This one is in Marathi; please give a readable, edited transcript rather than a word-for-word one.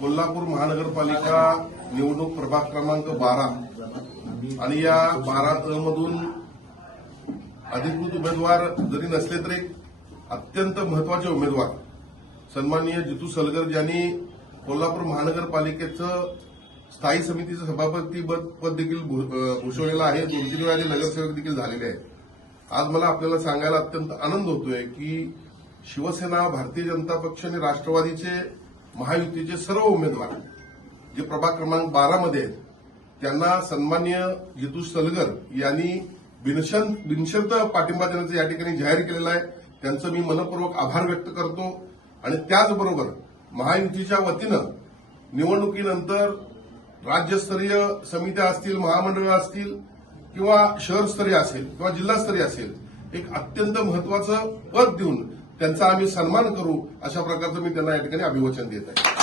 कोल्हापूर महानगरपालिका निवडणूक प्रभाग क्रमांक 12 आणि या 12 मधून अधिकृत उमेदवार जरी नसले तरी अत्यंत महत्वाचे उमेदवार सन्माननीय जितू सलगर ज्यांनी कोल्हापूर महानगरपालिकेचं स्थायी समितीचं सभापती पद देखील भूषवलेलं आहे, 2-3 वेळा ते नगरसेवक देखील झालेले आहेत. आज मला आपल्याला सांगायला अत्यंत आनंद होतोय की शिवसेना, भारतीय जनता पक्ष आणि राष्ट्रवादीचे महायुतीचे सर्व उमेदवार जे प्रभाग क्रमांक 12 मध्ये आहेत त्यांना सन्माननीय जितू सलगर यांनी बिनशर्त पाठिंबा देण्याचं या ठिकाणी जाहीर केलेलं आहे. त्यांचं मी मनपूर्वक आभार व्यक्त करतो आणि त्याचबरोबर महायुतीच्या वतीनं निवडणुकीनंतर राज्यस्तरीय समित्या असतील, महामंडळं असतील किंवा शहरस्तरीय असेल किंवा जिल्हास्तरीय असेल, एक अत्यंत महत्वाचं पद देऊन त्यांचा आम्ही सन्मान करू अशा प्रकारचं मी त्यांना या ठिकाणी अभिवचन देत आहे.